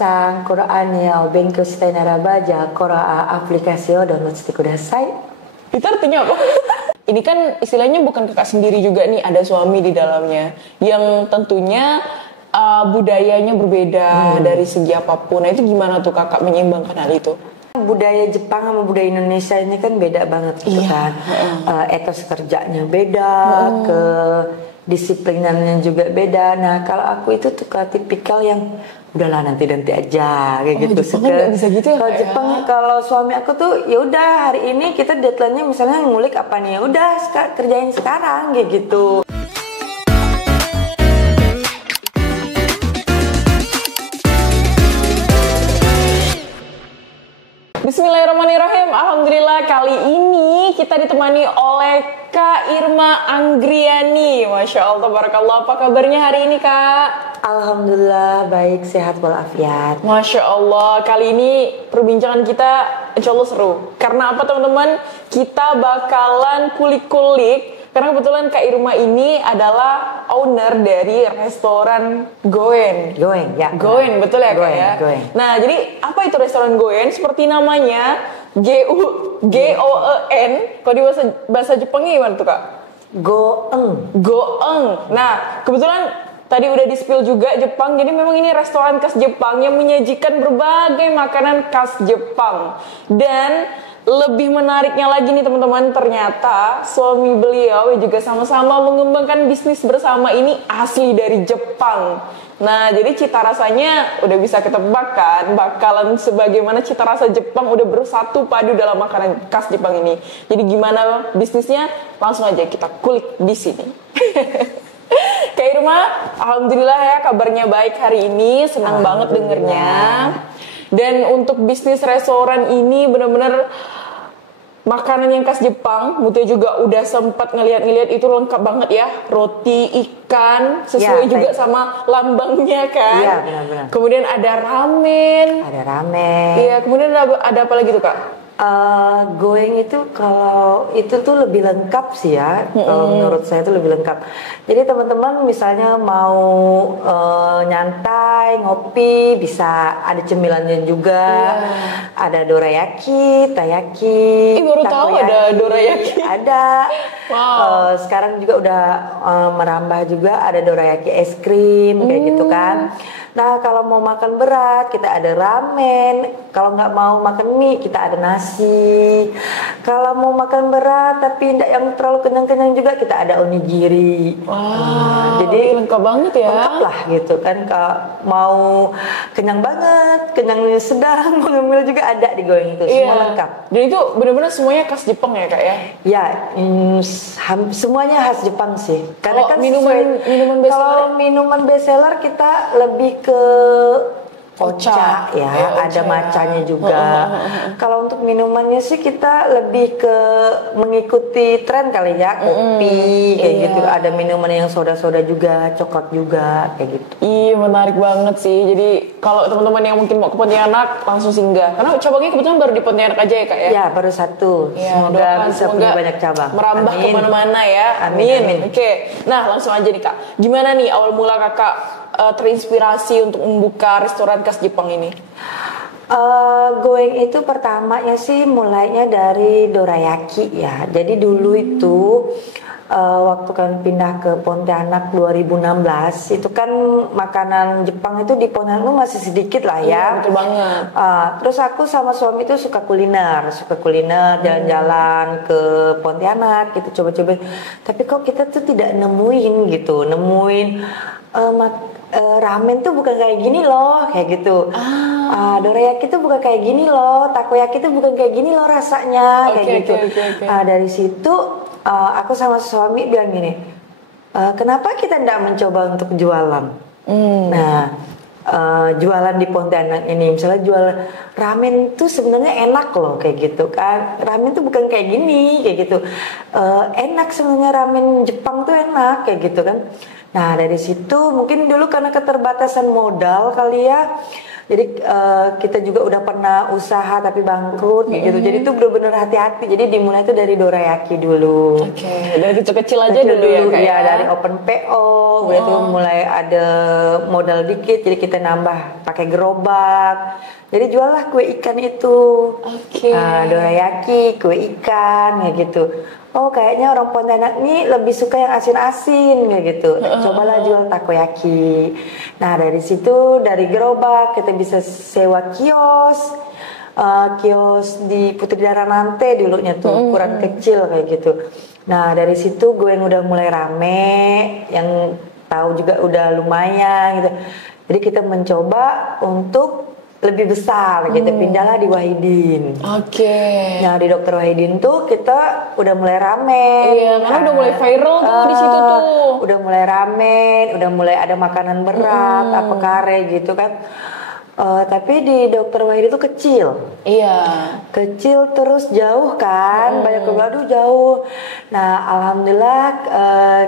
さん、このアニメを勉強したいならば、じゃあこのアプリケーションをダウンロードしてください. Itu artinya apa? Ini kan istilahnya bukan kakak sendiri juga nih, ada suami di dalamnya yang tentunya budayanya berbeda dari segi apapun. Nah itu gimana tuh kakak menyeimbangkan hal itu? Budaya Jepang sama budaya Indonesia ini kan beda banget gitu kan. Etos kerjanya beda, kedisiplinannya juga beda. Nah kalau aku itu tuh tipikal yang udahlah nanti aja kayak gitu. Jepang nggak bisa gitu ya? Kalau Jepang, kalau suami aku tuh ya udah hari ini kita deadline-nya misalnya ngulik apa nih, ya udah kerjain sekarang kayak gitu. Bismillahirrahmanirrahim. Alhamdulillah kali ini kita ditemani oleh Kak Irma Anggriani. Masya Allah, barakallah. Apa kabarnya hari ini Kak? Alhamdulillah baik, sehat walafiat. Masya Allah, kali ini perbincangan kita insya Allah seru. Karena apa teman-teman? Kita bakalan kulik-kulik. Karena kebetulan Kak Irma ini adalah owner dari restoran Goen. Goen, ya. Goen, betul ya Kak Goen, ya? Goen. Nah, jadi apa itu restoran Goen? Seperti namanya, Goen. Kalau di bahasa Jepangnya gimana tuh Kak? Goeng. Nah, kebetulan tadi udah di-spill juga Jepang. Jadi memang ini restoran khas Jepang yang menyajikan berbagai makanan khas Jepang. Dan lebih menariknya lagi nih teman-teman, ternyata suami beliau juga sama-sama mengembangkan bisnis bersama ini asli dari Jepang. Nah, jadi cita rasanya udah bisa ketebak kan, bakalan sebagaimana cita rasa Jepang udah bersatu padu dalam makanan khas Jepang ini. Jadi gimana bisnisnya? Langsung aja kita kulik di sini. Kak Irma, alhamdulillah ya kabarnya baik hari ini, senang banget dengernya. Dan untuk bisnis restoran ini benar-benar makanan yang khas Jepang. Mutia juga udah sempat ngeliat itu lengkap banget ya. Roti, ikan, sesuai juga sama lambangnya kan. Iya, benar-benar. Kemudian ada ramen. Iya, kemudian ada apa lagi tuh Kak? Goeng itu kalau itu tuh lebih lengkap sih ya. Kalau menurut saya itu lebih lengkap. Jadi teman-teman misalnya mau nyantai, ngopi, bisa ada cemilannya juga. Ada dorayaki, taiyaki. Baru tahu ada dorayaki. Ada. Wow. Sekarang juga udah merambah juga ada dorayaki es krim kayak gitu kan. Nah kalau mau makan berat kita ada ramen. Kalau nggak mau makan mie kita ada nasi. Kalau mau makan berat tapi tidak yang terlalu kenyang-kenyang juga kita ada onigiri. Jadi lengkap banget ya. Lengkap lah gitu kan. Kalau mau kenyang banget, kenyangnya sedang, mau ngemil juga ada di Goeng itu. Semua lengkap. Jadi itu benar-benar semuanya khas Jepang ya Kak ya? Ya, semuanya khas Jepang sih. Karena kan minuman best seller? Kalau minuman best seller kita lebih ke ocha ya, ada macanya juga. Kalau untuk minumannya sih kita lebih ke mengikuti tren kali ya, kopi kayak gitu. Ada minuman yang soda-soda juga, coklat juga kayak gitu. Iya, menarik banget sih. Jadi kalau teman-teman yang mungkin mau ke Pontianak langsung singgah. Karena cabangnya kebetulan baru di Pontianak aja ya Kak ya? Ya, baru satu. Semoga bisa punya banyak cabang. Merambah kemana-mana ya. Amin. Oke. Nah, langsung aja nih Kak. Gimana nih awal mula Kakak terinspirasi untuk membuka restoran khas Jepang ini? Goeng itu pertamanya sih mulainya dari dorayaki ya. Jadi dulu itu waktu kan pindah ke Pontianak 2016 itu kan makanan Jepang itu di Pontianak itu masih sedikit lah ya. Iya, betul banget. Terus aku sama suami itu suka kuliner jalan-jalan ke Pontianak gitu coba-coba. Tapi kok kita tuh tidak nemuin ramen tuh bukan kayak gini loh, kayak gitu. Dorayaki tuh bukan kayak gini loh, takoyaki tuh bukan kayak gini loh rasanya, kayak gitu. Dari situ aku sama suami bilang gini, kenapa kita tidak mencoba untuk jualan? Nah, jualan di Pontianak ini, misalnya jual ramen tuh sebenarnya enak loh, kayak gitu kan. Ramen tuh bukan kayak gini, kayak gitu. Enak sebenarnya ramen Jepang tuh enak, kayak gitu kan. Nah dari situ mungkin dulu karena keterbatasan modal kali ya, jadi kita juga udah pernah usaha tapi bangkrut gitu. Jadi itu benar-benar hati-hati. Jadi dimulai itu dari dorayaki dulu. Oke, dari kecil-kecil aja dulu ya Kak ya. Dari open PO, itu mulai ada modal dikit, jadi kita nambah pakai gerobak. Jadi jualah kue ikan itu. Dorayaki, kue ikan kayak gitu. Oh kayaknya orang Pontianak ini lebih suka yang asin-asin kayak gitu. Cobalah jual takoyaki. Nah dari situ, dari gerobak kita bisa sewa kios. Kios di Putri Daranante dulunya tuh, ukuran kecil kayak gitu. Nah dari situ gue yang udah mulai rame, yang tahu juga udah lumayan gitu. Jadi kita mencoba untuk lebih besar gitu, pindahlah di Wahidin. Nah di Dokter Wahidin tuh kita udah mulai rame. Iya, karena udah mulai viral tuh di situ tuh. Udah mulai rame, udah mulai ada makanan berat, apa kare gitu kan. Tapi di Dokter Wahidin tuh kecil. Iya. Kecil terus jauh kan, banyak keluar jauh. Nah alhamdulillah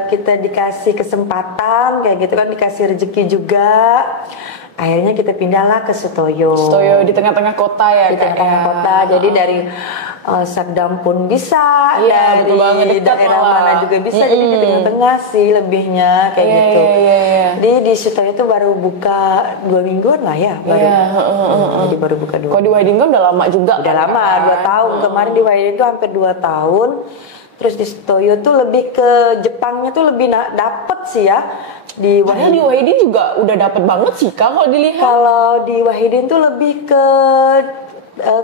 kita dikasih kesempatan kayak gitu kan, dikasih rezeki juga. Akhirnya kita pindahlah ke Sutoyo. Sutoyo di tengah-tengah kota ya. Di tengah-tengah kota. Jadi dari Serdam pun bisa, dari daerah mana juga bisa. Jadi di tengah-tengah sih lebihnya kayak gitu. Jadi di Sutoyo itu baru buka 2 mingguan lah ya. Jadi baru buka 2. Kalau di Wahidin kan udah lama juga. Udah lama, 2 tahun. Kemarin di Wahidin itu hampir 2 tahun. Terus di Sutoyo tuh lebih ke Jepangnya tuh lebih dapet sih ya. Di Wahidin juga udah dapet banget sih Kak kalau dilihat. Kalau di Wahidin tuh lebih ke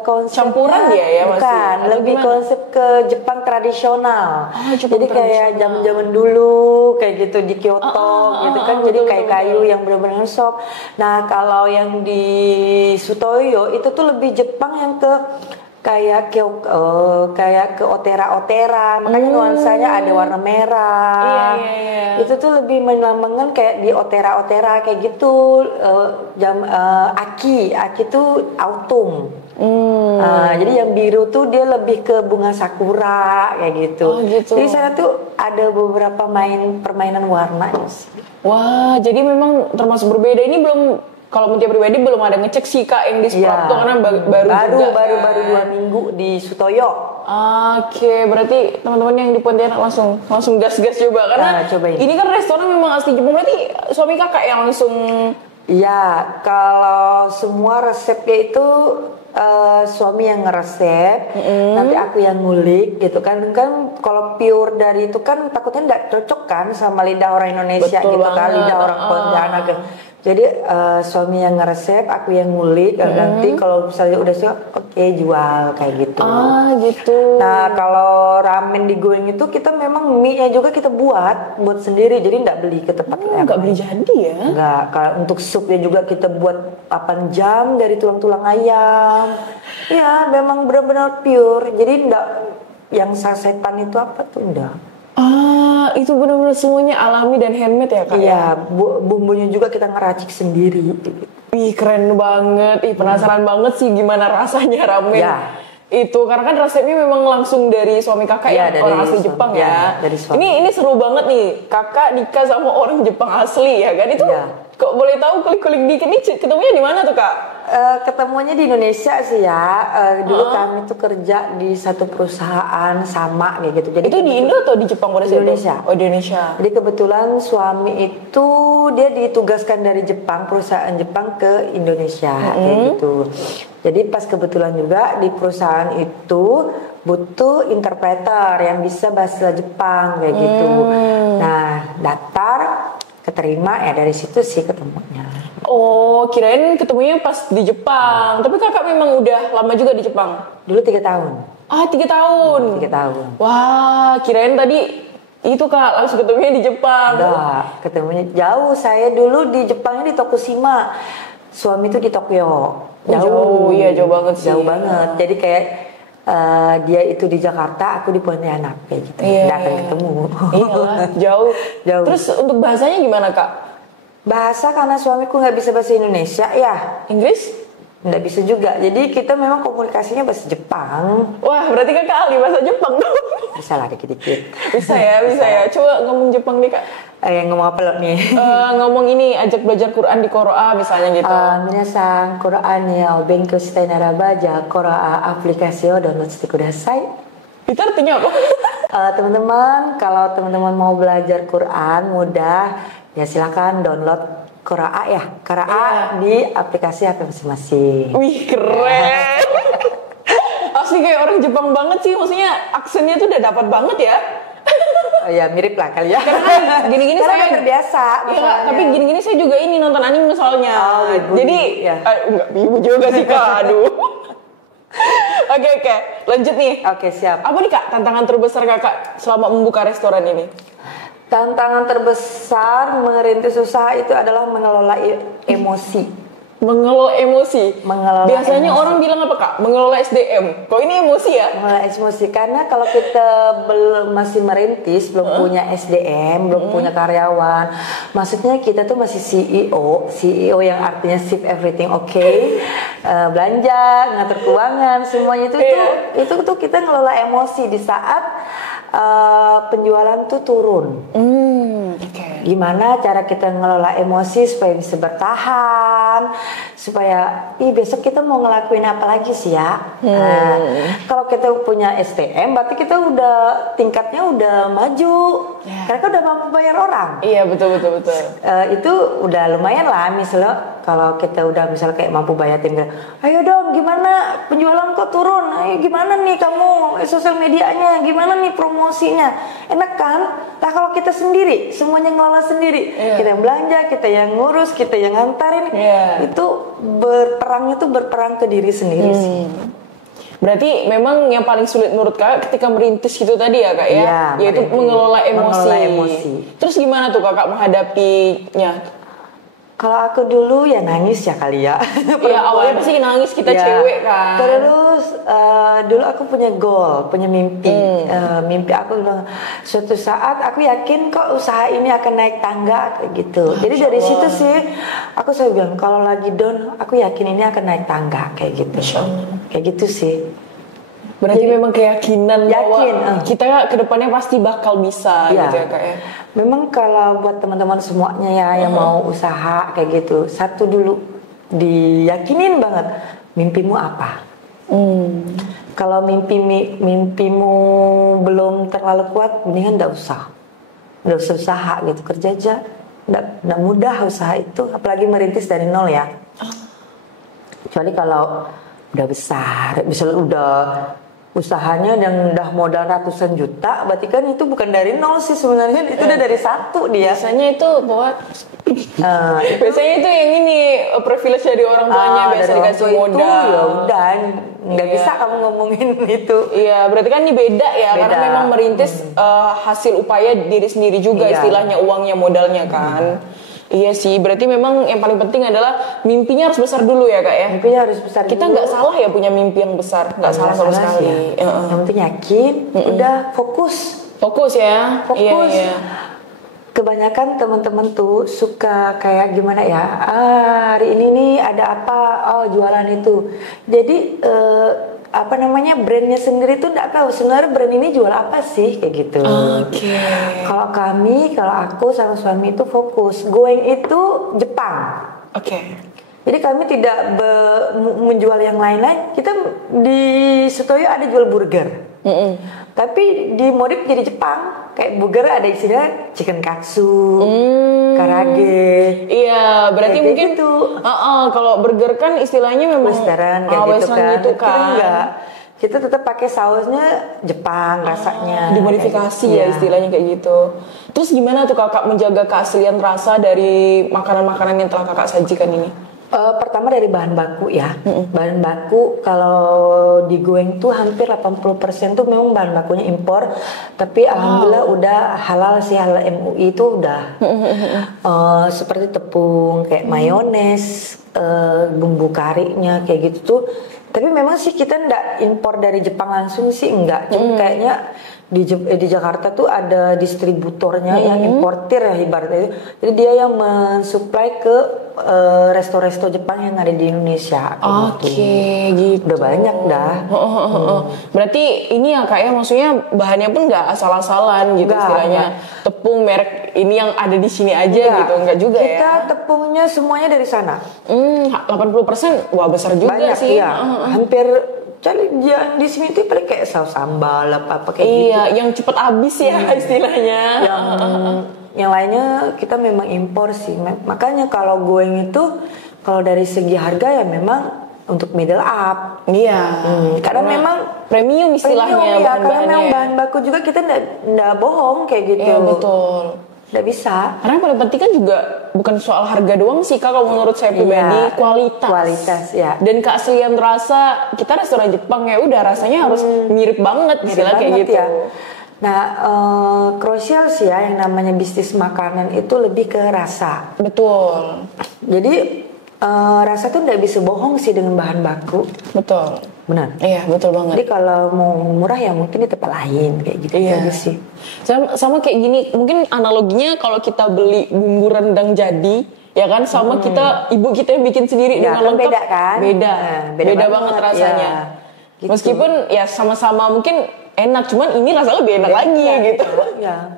konsep campuran dia ya bukan, lebih gimana? Konsep ke Jepang tradisional. Jadi kayak zaman-zaman dulu kayak gitu di Kyoto gitu kan. Jadi kayak kayu yang benar-benar soft. Nah, kalau yang di Sutoyo itu tuh lebih Jepang yang ke kayak ke otera-otera, makanya nuansanya ada warna merah. Itu tuh lebih melambangkan kayak di otera-otera kayak gitu. Aki tuh autumn. Jadi yang biru tuh dia lebih ke bunga sakura kayak gitu. Jadi sana tuh ada beberapa permainan warna sih. Wah, jadi memang termasuk berbeda. Ini belum, kalau Mutia pribadi belum ada ngecek sih Kak yang di Sprapto karena baru 2 minggu di Sutoyo. Berarti teman-teman yang di Pontianak langsung gas-gas coba karena ini kan restoran memang asli Jepang. Berarti suami Kakak yang langsung. Iya, kalau semua resepnya itu suami yang ngeresep, nanti aku yang ngulik gitu kan. Kan kalau pure dari itu kan takutnya nggak cocok kan sama lidah orang Indonesia. Betul gitu banget. Kan, lidah orang Pontianak kan. Jadi suami yang ngeresep, aku yang ngulik. Nanti kalau misalnya udah siap, oke, jual kayak gitu. Gitu. Nah kalau ramen di Going itu kita memang mie-nya juga kita buat sendiri. Jadi nggak beli ke tempat lain. Nggak beli jadi ya? Nggak. Kalau untuk supnya juga kita buat 8 jam dari tulang-tulang ayam. Ya memang benar-benar pure. Jadi nggak yang sasetan itu apa tuh enggak. Itu benar-benar semuanya alami dan handmade ya Kak? Iya, bumbunya juga kita ngeracik sendiri. Ih keren banget, penasaran banget sih gimana rasanya ramen. Itu karena kan resepnya memang langsung dari suami Kakak ya, orang asli Jepang ya. Ini seru banget nih, Kakak nikah sama orang Jepang asli ya kan? Itu kok boleh tahu kulik-kulik dikit nih ketemunya di mana tuh Kak? Ketemunya di Indonesia sih ya. Dulu kami tuh kerja di satu perusahaan sama kayak gitu. Jadi itu di Indo atau di Jepang pada saat Indonesia. Oh, di Indonesia. Jadi kebetulan suami itu dia ditugaskan dari Jepang, perusahaan Jepang ke Indonesia kayak gitu. Jadi pas kebetulan juga di perusahaan itu butuh interpreter yang bisa bahasa Jepang kayak gitu. Nah, daftar, keterima ya dari situ sih ketemunya. Oh, kirain ketemunya pas di Jepang. Tapi Kakak memang udah lama juga di Jepang? Dulu 3 tahun. 3 tahun? 3 tahun. Wah, kirain tadi itu Kak langsung ketemunya di Jepang. Enggak, ketemunya jauh. Saya dulu di Jepangnya di Tokushima. Suami itu di Tokyo. Jauh, iya jauh banget sih. Jauh banget. Jadi kayak dia itu di Jakarta, aku di Pontianak kayak gitu. Nggak akan ketemu. Iyalah, jauh. Terus untuk bahasanya gimana Kak? Bahasa karena suamiku nggak bisa bahasa Indonesia ya. Inggris? nggak bisa juga. Jadi kita memang komunikasinya bahasa Jepang. Wah, berarti kakak ahli bahasa Jepang dong. Bisa lah dikit-dikit. Bisa ya. Coba ngomong Jepang deh kak. Ngomong apa lo nih? Ngomong ini, ajak belajar Quran di Koroa misalnya gitu. Minasan Quran ya benkyou shitai naraba ja Koroa aplikasi o download shite kudasai. Itu artinya apa? Teman-teman, kalau teman-teman mau belajar Quran mudah, ya silakan download Qira'a di aplikasi HP masing-masing. Wih, keren. Asli kayak orang Jepang banget sih, maksudnya aksennya tuh udah dapat banget ya. Ya mirip lah kali ya. Karena gini-gini saya terbiasa. Iya, tapi gini-gini saya juga ini nonton anime soalnya. Jadi ya. Enggak ibu juga sih kak, aduh. Oke, lanjut nih. Oke, siap. Apa nih kak tantangan terbesar kakak selama membuka restoran ini? Tantangan terbesar merintis usaha itu adalah mengelola emosi. Mengelola emosi. Biasanya emosi. orang bilang apa kak? Mengelola SDM. Kok ini emosi ya? Mengelola emosi karena kalau kita masih merintis, belum punya SDM, belum punya karyawan. Maksudnya kita tuh masih CEO yang artinya sip everything belanja, ngatur keuangan, semuanya itu tuh kita ngelola emosi di saat penjualan tuh turun. Gimana cara kita ngelola emosi supaya bisa bertahan, supaya besok kita mau ngelakuin apa lagi sih ya. Kalau kita punya STM berarti kita udah tingkatnya udah maju, karena kan udah mampu bayar orang. Iya, betul. Itu udah lumayan lah. Misalnya kalau kita udah misalnya kayak mampu bayar tim, ayo dong gimana penjualan kok turun, ayo gimana nih kamu sosial medianya, gimana nih promosinya, enak kan? Nah kalau kita sendiri semuanya ngelola sendiri, kita yang belanja, kita yang ngurus, kita yang ngantarin, itu berperang ke diri sendiri sih. Berarti memang yang paling sulit menurut kakak ketika merintis gitu tadi ya kak ya, yaitu mengelola emosi. Terus gimana tuh kakak menghadapinya? Kalau aku dulu ya nangis ya kali ya. Iya, awalnya pasti nangis, kita cewek kan. Terus dulu aku punya goal, punya mimpi. Mimpi aku bilang suatu saat aku yakin kok usaha ini akan naik tangga kayak gitu. Jadi dari situ sih aku selalu bilang kalau lagi down aku yakin ini akan naik tangga kayak gitu. Kayak gitu sih. Berarti memang keyakinan bahwa kita kedepannya pasti bakal bisa gitu ya kak ya. Memang kalau buat teman-teman semuanya ya yang mau usaha kayak gitu, satu dulu diyakinin banget mimpimu apa. Kalau mimpimu belum terlalu kuat, mendingan nggak usah usaha gitu, kerja aja. Nggak mudah usaha itu, apalagi merintis dari nol ya. Kecuali kalau udah besar, misalnya udah usahanya dan udah modal ratusan juta, berarti kan itu bukan dari nol sih sebenarnya, itu udah dari satu dia. Biasanya itu biasanya itu yang ini privilege dari orang tuanya, biasa dikasih modal. Ya udah, nggak bisa kamu ngomongin itu. Iya, berarti kan ini beda ya, karena memang merintis hasil upaya diri sendiri juga istilahnya, uangnya, modalnya kan. Iya sih, berarti memang yang paling penting adalah mimpinya harus besar dulu ya kak ya. Mimpinya harus besar. Kita nggak salah ya punya mimpi yang besar, nggak salah sama sekali. Yang penting yakin, udah fokus. Ya. Iya. Kebanyakan teman-teman tuh suka kayak gimana ya? Hari ini nih ada apa? Jualan itu. Jadi brandnya sendiri tuh nggak tahu sebenarnya brand ini jual apa sih kayak gitu. Kalau aku sama suami itu fokus going itu Jepang. Jadi kami tidak menjual yang lain-lain. Kita di Sutoyo ada jual burger, tapi dimodif jadi Jepang. Kayak burger ada isinya chicken katsu, karage. Iya, berarti mungkin gitu. Kalau burger kan istilahnya memang western kayak gitu kan. Enggak. Kita tetap pakai sausnya Jepang rasanya. Dimodifikasi ya istilahnya kayak gitu. Terus gimana tuh kakak menjaga keaslian rasa dari makanan-makanan yang telah kakak sajikan ini? Pertama dari bahan baku ya. Bahan baku kalau di Goeng tuh hampir 80% tuh memang bahan bakunya impor. Tapi alhamdulillah udah halal sih, halal MUI itu udah. Seperti tepung, kayak mayones, bumbu karinya kayak gitu tuh. Tapi memang sih kita nggak impor dari Jepang langsung sih, enggak. Cuma kayaknya di Jakarta tuh ada distributornya yang importir ya ibaratnya itu. Jadi dia yang mensuplai ke resto-resto Jepang yang ada di Indonesia. Oke, gitu. Udah banyak dah. Berarti ini ya Kak ya, maksudnya bahannya pun nggak asal-asalan gitu istilahnya. Tepung merek ini yang ada di sini aja gitu, nggak juga ya? Kita tepungnya semuanya dari sana. 80%, wah besar juga banyak, sih. Ya. Hampir yang di sini tuh paling kayak saus sambal apa kayak gitu. Iya, yang cepet habis ya istilahnya. Yang lainnya kita memang impor sih. Makanya kalau going itu kalau dari segi harga ya memang untuk middle up. Iya. Karena memang premium istilahnya ya, karena memang bahan baku juga kita nggak bohong kayak gitu. Iya betul. Nggak bisa. Karena yang paling penting kan juga bukan soal harga doang sih Kak, kalau menurut saya pribadi, kualitas ya. Dan keaslian rasa, kita restoran Jepang ya udah rasanya harus mirip banget istilah kayak gitu. Ya. Nah, krusial sih ya yang namanya bisnis makanan itu lebih ke rasa. Betul. Jadi rasa tuh nggak bisa bohong sih dengan bahan baku. Betul. Benar. Iya betul banget. Jadi kalau mau murah ya mungkin di tempat lain kayak gitu aja sih. Sama kayak gini, mungkin analoginya kalau kita beli bumbu rendang jadi, ya kan sama ibu kita yang bikin sendiri dengan lengkap. Beda kan? Beda banget rasanya. Ya, gitu. Meskipun ya sama-sama mungkin enak, cuman ini rasanya lebih enak lagi gitu. Ya.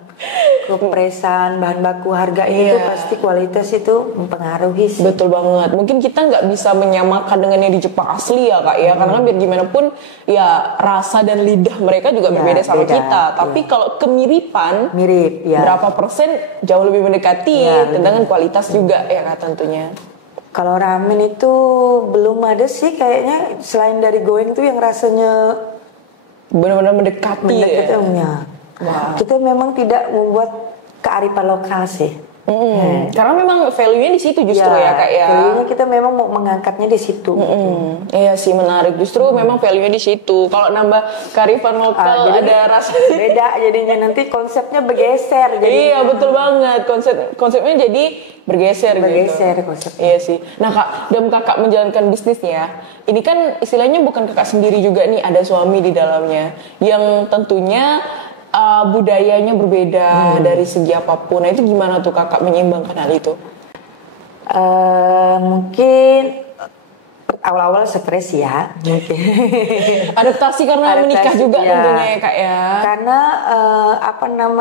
Kepresan bahan baku harga itu pasti kualitas itu mempengaruhi sih. Betul banget. Mungkin kita nggak bisa menyamakan dengan yang di Jepang asli ya Kak ya, karena biar gimana pun ya rasa dan lidah mereka juga berbeda sama kita. Tapi kalau kemiripan, mirip ya. Berapa persen jauh lebih mendekati dengan kualitas juga ya Kak tentunya. Kalau ramen itu belum ada sih kayaknya selain dari going tuh yang rasanya benar-benar mendekati ya. Wow. Kita memang tidak membuat kearifan lokal sih. Karena memang value-nya di situ justru ya Kak ya. Value-nya kita memang mau mengangkatnya di situ. Iya sih menarik. Justru memang value-nya di situ. Kalau nambah kearifan lokal ada rasa beda jadinya nanti konsepnya bergeser. Iya betul banget. Konsepnya jadi bergeser gitu. Konsepnya. Iya sih. Nah Kak, dalam Kakak menjalankan bisnisnya, ini kan istilahnya bukan Kakak sendiri juga nih, ada suami di dalamnya yang tentunya budayanya berbeda dari segi apapun. Nah itu gimana tuh Kakak menyeimbangkan hal itu? Mungkin awal-awal stres ya. Adaptasi karena menikah juga tentunya ya Kak ya. Karena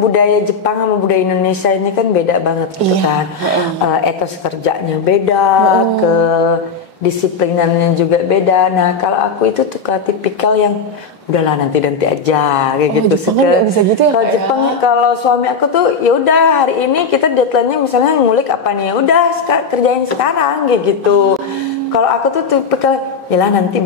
budaya Jepang sama budaya Indonesia ini kan beda banget gitu kan. Etos kerjanya beda, kedisiplinannya juga beda. Nah kalau aku itu tuh tipikal yang udahlah nanti aja kayak gitu. Jepang nggak bisa gitu ya? Kalau Jepang, kalau suami aku tuh ya udah hari ini kita deadline-nya misalnya ngulik apa nih, ya udah kerjain sekarang kayak gitu. Kalau aku tuh tipikal yalah nanti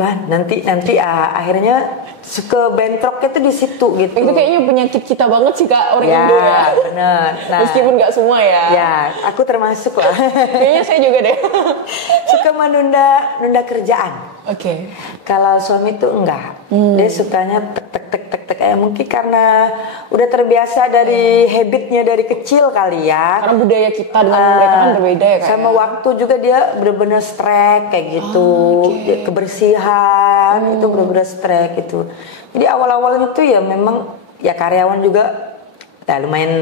akhirnya suka bentroknya tuh di situ gitu. Itu kayaknya penyakit kita banget sih Kak, orang Indo ya. Benar. Nah, meskipun nggak semua ya. Ya, aku termasuk lah. Kayaknya saya juga deh. Suka menunda kerjaan. Oke. Kalau suami tuh enggak. Dia sukanya tek. Mungkin karena udah terbiasa dari habitnya dari kecil kali ya. Karena budaya kita dengan mereka kan berbeda ya Kak. Sama waktu juga dia bener-bener strek kayak gitu. Kebersihan itu bener-bener strek gitu. Jadi awal-awalnya tuh ya memang ya karyawan juga lumayan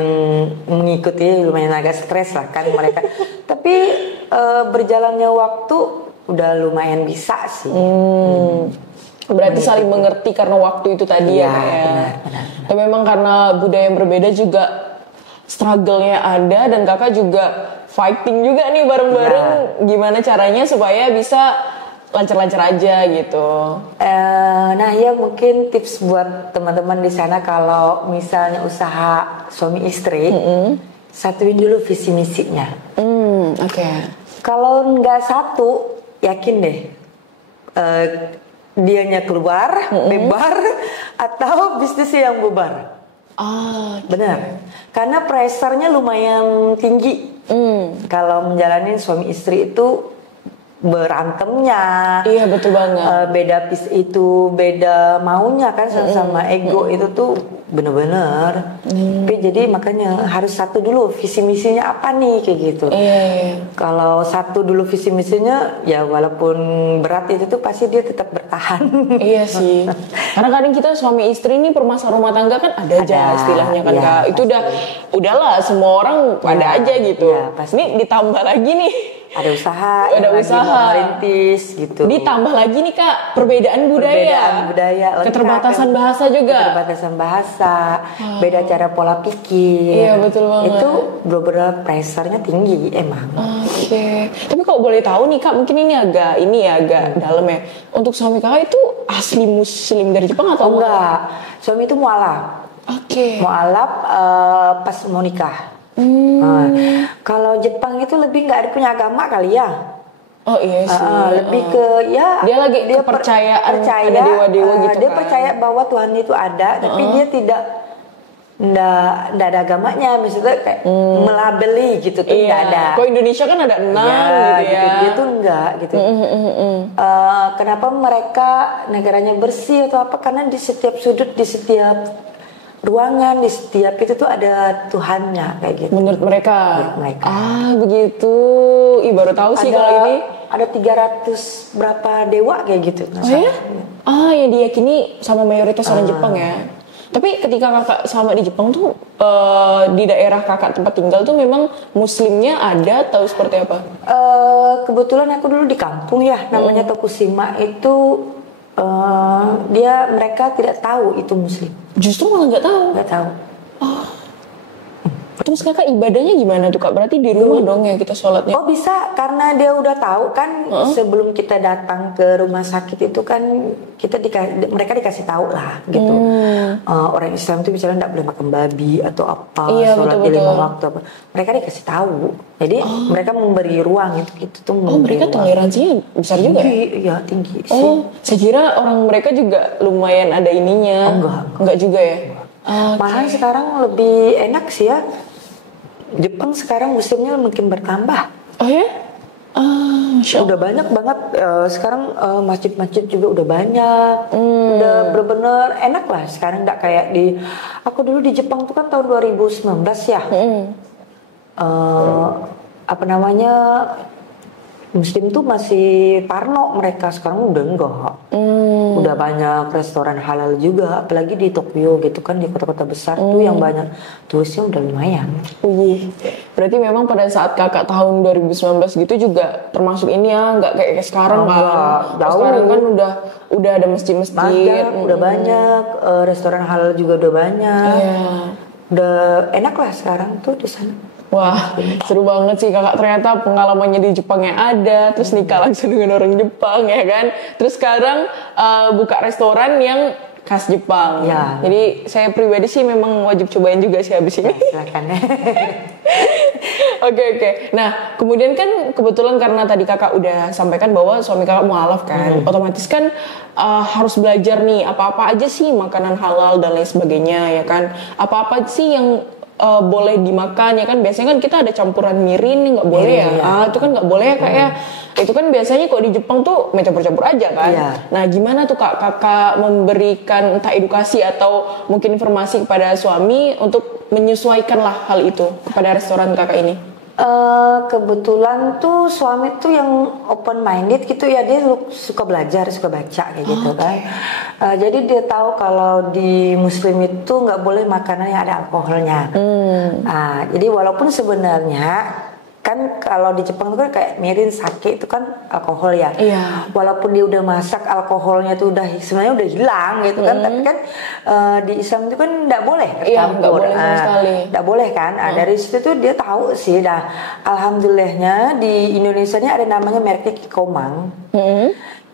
mengikuti, lumayan agak stres lah kan mereka. Tapi berjalannya waktu udah lumayan bisa sih. Berarti saling mengerti karena waktu itu tadi ya. Benar. Tapi memang karena budaya yang berbeda juga struggle-nya ada, dan Kakak juga fighting juga nih bareng-bareng gimana caranya supaya bisa lancar-lancar aja gitu. Nah ya mungkin tips buat teman-teman di sana kalau misalnya usaha suami istri, satuin dulu visi misinya. Oke. Kalau nggak satu, yakin deh dianya keluar, bebar, atau bisnisnya yang bubar. Benar. Karena pressure-nya lumayan tinggi. Kalau menjalani suami istri itu berantemnya. Iya betul banget. Beda maunya kan sama ego itu tuh bener-bener. Tapi jadi makanya harus satu dulu visi misinya apa nih kayak gitu. Kalau satu dulu visi misinya, ya walaupun berat itu tuh pasti dia tetap bertahan. Iya sih. Karena kadang kita suami istri ini permasalahan rumah tangga kan ada aja istilahnya kan Kak. Itu udahlah semua orang ada aja gitu. Ini ditambah lagi nih. Ada usaha, merintis gitu. Ditambah lagi nih Kak, perbedaan budaya, keterbatasan bahasa juga. Beda cara pola pikir. Iya betul banget. Itu bener-bener pressure-nya tinggi emang. Oke. Tapi kalau boleh tahu nih Kak, mungkin ini agak dalam ya. Untuk suami Kakak itu asli Muslim dari Jepang atau enggak? Suami itu mualaf. Mualaf pas mau nikah. Kalau Jepang itu lebih nggak punya agama kali ya. Oh iya sih. Lebih ke ya. Dia percaya pada dewa-dewa gitu. Dia percaya bahwa Tuhan itu ada, tapi dia tidak ada agamanya, misalnya kayak melabeli gitu tuh nggak ada. Kalau Indonesia kan ada 6 gitu ya. Dia tuh enggak gitu. Kenapa mereka negaranya bersih atau apa? Karena di setiap sudut, di setiap ruangan, di setiap itu tuh ada Tuhannya kayak gitu. Menurut mereka. Begitu. Baru tahu sih kalau ini. Ada 300 berapa dewa kayak gitu. Ya? Yang diyakini sama mayoritas orang Jepang ya. Tapi ketika kakak sama di Jepang tuh di daerah kakak tempat tinggal tuh memang Muslimnya ada atau seperti apa? Kebetulan aku dulu di kampung ya, namanya Tokushima itu. Mereka tidak tahu itu Muslim. Justru malah nggak tahu. Terus kakak ibadahnya gimana tuh Kak? Berarti di rumah dong ya kita sholatnya? Oh bisa, karena dia udah tahu kan. Sebelum kita datang ke rumah sakit itu kan mereka dikasih tahu lah gitu. Orang Islam itu misalnya nggak boleh makan babi atau apa, sholat di 5 waktu apa. Mereka dikasih tahu. Jadi mereka memberi ruang itu tuh. Mereka toleransinya besar juga ya? Iya tinggi. Saya kira orang mereka juga lumayan ada ininya. Enggak juga ya? Malahan sekarang lebih enak sih ya. Jepang sekarang Muslimnya makin bertambah. Oh ya? Udah banyak banget. Sekarang masjid-masjid juga udah banyak. Udah bener-bener enak lah. Sekarang nggak kayak aku dulu di Jepang tuh kan tahun 2019 ya. Muslim tuh masih parno mereka, sekarang udah enggak. Udah banyak restoran halal juga, apalagi di Tokyo gitu kan, di kota-kota besar tuh yang banyak turisnya udah lumayan. Berarti memang pada saat kakak tahun 2019 gitu juga termasuk ini ya, nggak kayak sekarang kan? Sekarang kan udah ada masjid-masjid, udah banyak, restoran halal juga udah banyak. Udah enak lah sekarang tuh di sana. Wah, seru banget sih kakak, ternyata pengalamannya di Jepang yang ada, terus nikah langsung dengan orang Jepang ya kan, terus sekarang buka restoran yang khas Jepang. Jadi saya pribadi sih memang wajib cobain juga sih habis ini. Silakan. Oke. Nah, kemudian kan kebetulan karena tadi kakak udah sampaikan bahwa suami kakak mualaf kan, otomatis kan harus belajar nih apa-apa aja sih makanan halal dan lain sebagainya ya kan, apa-apa sih yang boleh dimakan ya kan. Biasanya kan kita ada campuran mirin, nggak boleh itu kan nggak boleh ya Kak ya. Itu kan biasanya kok di Jepang tuh campur-campur aja kan. Nah gimana tuh Kak, kakak memberikan entah edukasi atau mungkin informasi kepada suami untuk menyesuaikan lah hal itu kepada restoran kakak ini? Kebetulan tuh suami tuh yang open minded gitu ya, dia suka belajar, suka baca kayak gitu kan. Jadi dia tahu kalau di Muslim itu nggak boleh makanan yang ada alkoholnya. Jadi walaupun sebenarnya kan kalau di Jepang itu kan kayak mirin, sake itu kan alkohol ya. Walaupun dia udah masak, alkoholnya tuh sebenarnya udah hilang gitu kan. Tapi kan di Islam itu kan nggak boleh Nggak campur. boleh sama sekali. Nggak boleh kan. Dari situ tuh dia tahu sih. Alhamdulillahnya di Indonesia ini ada namanya mereknya Kikomang.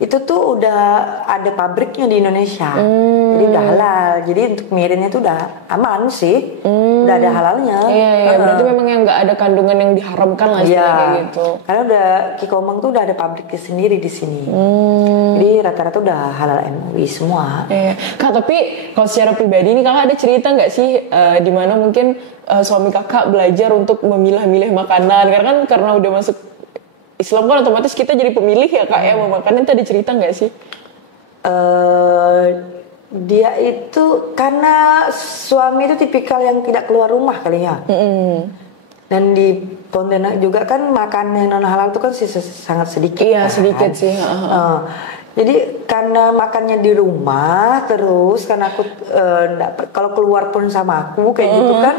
Itu tuh udah ada pabriknya di Indonesia. Jadi udah halal. Jadi untuk mirinnya tuh udah aman sih. Udah ada halalnya. Berarti memang yang nggak ada kandungan yang diharamkan lah kayak gitu. Karena udah Kikomang tuh udah ada pabriknya sendiri di sini. Jadi rata-rata udah halal MUI semua. Kak, tapi kalau secara pribadi ini kakak ada cerita nggak sih di mana mungkin suami kakak belajar untuk memilah-milih makanan? Karena udah masuk Islam kan otomatis kita jadi pemilih ya Kak ya mau makan. Itu ada cerita nggak sih? Dia itu karena suami itu tipikal yang tidak keluar rumah kali ya. Dan di Pontianak juga kan makan yang non halal itu kan sangat sedikit. Iya, sedikit sih. Jadi karena makannya di rumah terus, karena aku kalau keluar pun sama aku kayak gitu kan.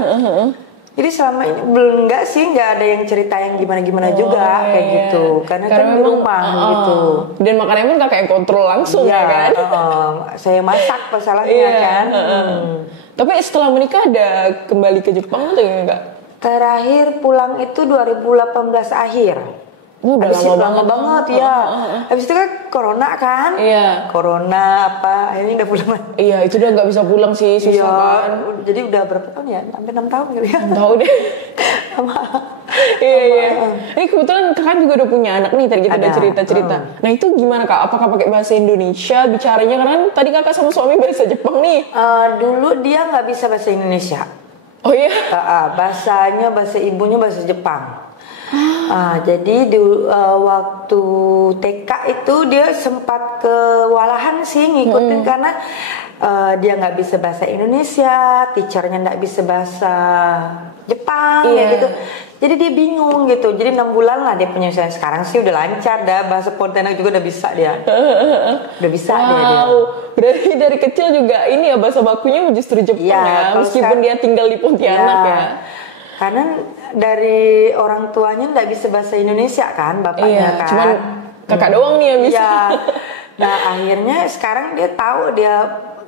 Jadi selama ini belum nggak ada yang cerita yang gimana juga kayak gitu, karena kan di rumah gitu. Dan makannya pun kakak yang kontrol langsung ya kan. Saya masak masalahnya kan. Tapi setelah menikah ada kembali ke Jepang atau gimana kak? Terakhir pulang itu 2018 akhir. Udah lama banget ya. Habis itu kan corona kan. Iya. Corona apa, akhirnya udah pulang. Iya, itu udah nggak bisa pulang sih, susah kan. Jadi udah berapa tahun ya? Hampir 6 tahun kali ya. 6 tahun deh. Iya. Ini kebetulan kakak juga udah punya anak nih, tadi kita udah cerita-cerita. Nah itu gimana kak? Apakah pakai bahasa Indonesia bicaranya? Karena tadi kakak sama suami bahasa Jepang nih. Dulu dia nggak bisa bahasa Indonesia. Oh iya? Bahasa ibunya bahasa Jepang. Jadi di waktu TK itu dia sempat kewalahan sih ngikutin karena dia nggak bisa bahasa Indonesia, teachernya nggak bisa bahasa Jepang gitu. Jadi dia bingung gitu. Jadi 6 bulan lah dia penyelesaian. Sekarang sih udah lancar dah, bahasa Pontianak juga udah bisa dia. Udah bisa dia. Berarti dari kecil juga ini ya bahasa bakunya justru Jepang ya, meskipun dia tinggal di Pontianak ya. Karena dari orang tuanya nggak bisa bahasa Indonesia kan, bapaknya kan. Cuman kakak doang nih yang bisa. Nah akhirnya sekarang dia tahu, dia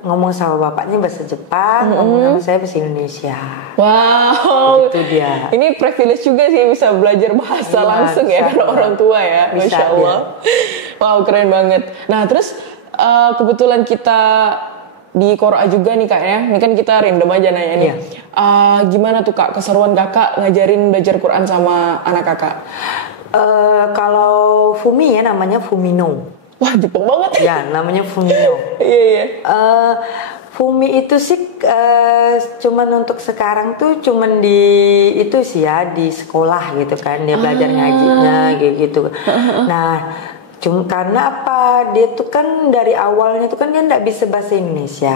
ngomong sama bapaknya bahasa Jepang, ngomong sama saya bahasa Indonesia. Wow, itu dia. Ini privilege juga sih bisa belajar bahasa langsung ya karena orang tua ya, Masya Allah. Wow, keren banget. Nah terus kebetulan kita di Qora juga nih kak ya, ini kan kita random aja nanya nih. Gimana tuh kak keseruan kakak ngajarin belajar Quran sama anak kakak? Kalau Fumi ya namanya Fumino. Wah Jepang banget ya. Namanya Fumino. Iya. Fumi itu sih cuman untuk sekarang tuh cuman di itu sih ya, di sekolah gitu kan dia belajar ngajinya gitu. Nah karena apa, dia tuh kan dari awalnya tuh kan dia nggak bisa bahasa Indonesia,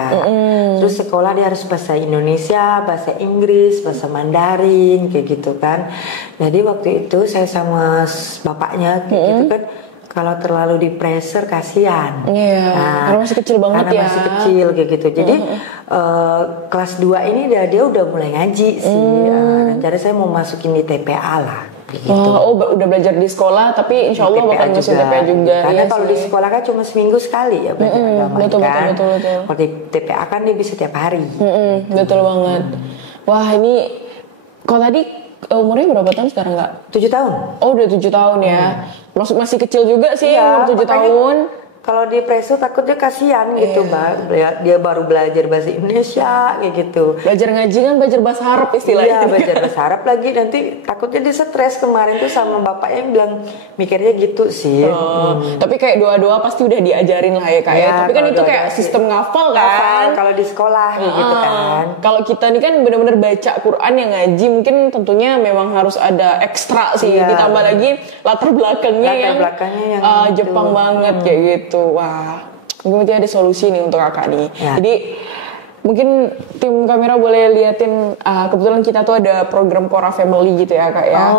terus sekolah dia harus bahasa Indonesia, bahasa Inggris, bahasa Mandarin kayak gitu kan. Jadi waktu itu saya sama bapaknya kayak gitu kan, kalau terlalu di pressure kasihan. Karena masih kecil banget ya. Masih kecil kayak gitu. Jadi kelas 2 ini dia udah mulai ngaji sih. Jadi saya mau masukin di TPA lah. Gitu. Udah belajar di sekolah tapi insya Allah bakal masuk TPA juga. Karena kalau di sekolah kan cuma seminggu sekali ya belajar agama kan. Betul. Kalau di TPA kan dia bisa tiap hari. Betul banget. Wah ini kalau tadi umurnya berapa tahun sekarang kak? 7 tahun. Oh udah 7 tahun ya. Masih kecil juga sih umur 7 tahun. Kalau di preso takutnya kasihan gitu Mbak. Dia baru belajar bahasa Indonesia kayak gitu. Belajar ngaji kan belajar bahasa Arab istilahnya. Iya belajar bahasa Arab lagi, nanti takutnya dia stres. Kemarin tuh sama bapaknya yang bilang mikirnya gitu sih. Tapi kayak doa-doa pasti udah diajarin lah ya kak ya. Tapi kan itu kayak sistem ngafal kan. Kalau di sekolah gitu kan. Kalau kita nih kan benar-benar baca Quran yang ngaji, mungkin tentunya memang harus ada ekstra sih. Ditambah lagi latar belakangnya yang Jepang banget kayak gitu. Wah, mungkin ada solusi nih untuk kakak nih. Jadi mungkin tim kamera boleh liatin, kebetulan kita tuh ada program Qora Family gitu ya kak ya.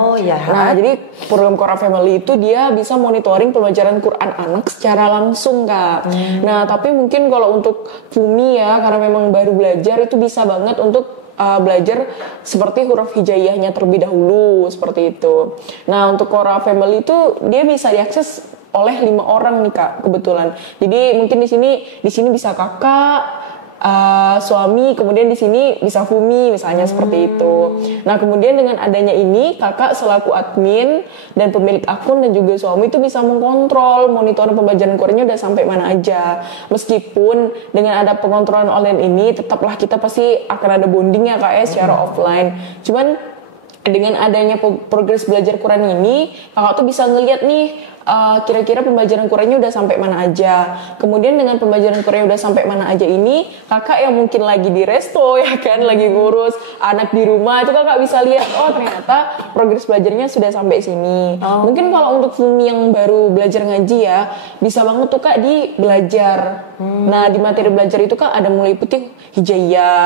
Nah jadi program Qora Family itu dia bisa monitoring pembelajaran Quran anak secara langsung kak. Nah tapi mungkin kalau untuk Fumi ya, karena memang baru belajar, itu bisa banget untuk belajar seperti huruf hijaiyahnya terlebih dahulu seperti itu. Nah untuk Qora Family itu dia bisa diakses oleh 5 orang nih kak kebetulan. Jadi mungkin di sini bisa kakak, suami, kemudian di sini bisa Fumi misalnya seperti itu. Nah kemudian dengan adanya ini kakak selaku admin dan pemilik akun dan juga suami itu bisa mengkontrol monitoring pembelajaran Qurannya udah sampai mana aja. Meskipun dengan ada pengontrolan online ini tetaplah kita pasti akan ada bonding ya kak ya secara offline. Cuman dengan adanya progres belajar Quran ini, kakak tuh bisa ngeliat nih kira-kira pembelajaran Qurannya udah sampai mana aja. Kemudian dengan pembelajaran Qurannya udah sampai mana aja ini, kakak yang mungkin lagi di resto ya kan, lagi ngurus anak di rumah, itu kakak bisa lihat, oh ternyata progres belajarnya sudah sampai sini. Mungkin kalau untuk Fumi yang baru belajar ngaji ya, bisa banget tuh kak di belajar. Nah di materi belajar itu kak ada mulai putih hijaiyah,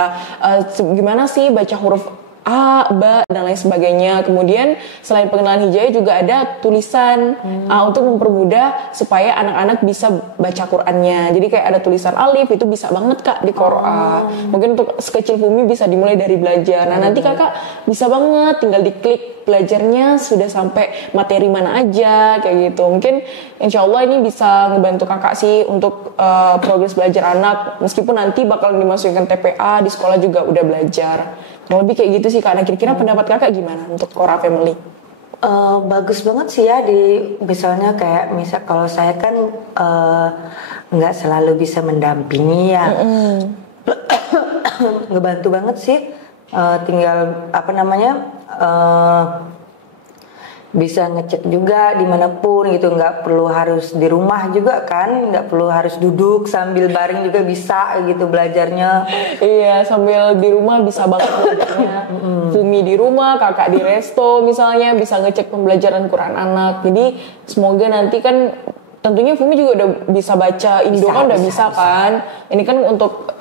gimana sih baca huruf A, Ba, dan lain sebagainya. Kemudian selain pengenalan hijaiyah juga ada tulisan untuk mempermudah supaya anak-anak bisa baca Qur'annya. Jadi kayak ada tulisan alif, itu bisa banget kak di Qur'an. Mungkin untuk sekecil Fumi bisa dimulai dari belajar. Nah nanti kakak bisa banget tinggal diklik belajarnya sudah sampai materi mana aja kayak gitu. Mungkin insya Allah ini bisa ngebantu kakak sih untuk progres belajar anak. Meskipun nanti bakal dimasukkan TPA di sekolah juga udah belajar. Kalau lebih kayak gitu sih kak. Nah kira-kira pendapat kakak gimana untuk Quora Family? Bagus banget sih ya di misalnya kayak kalau saya kan nggak selalu bisa mendampingi ya. Ngebantu banget sih. Tinggal apa namanya bisa ngecek juga dimanapun gitu, nggak perlu harus di rumah juga kan, nggak perlu harus duduk sambil baring juga bisa gitu belajarnya. Iya, sambil di rumah bisa banget belajarnya. Fumi di rumah, kakak di resto misalnya bisa ngecek pembelajaran Quran anak. Jadi semoga nanti kan tentunya Fumi juga udah bisa baca Indo kan udah bisa kan. Ini kan untuk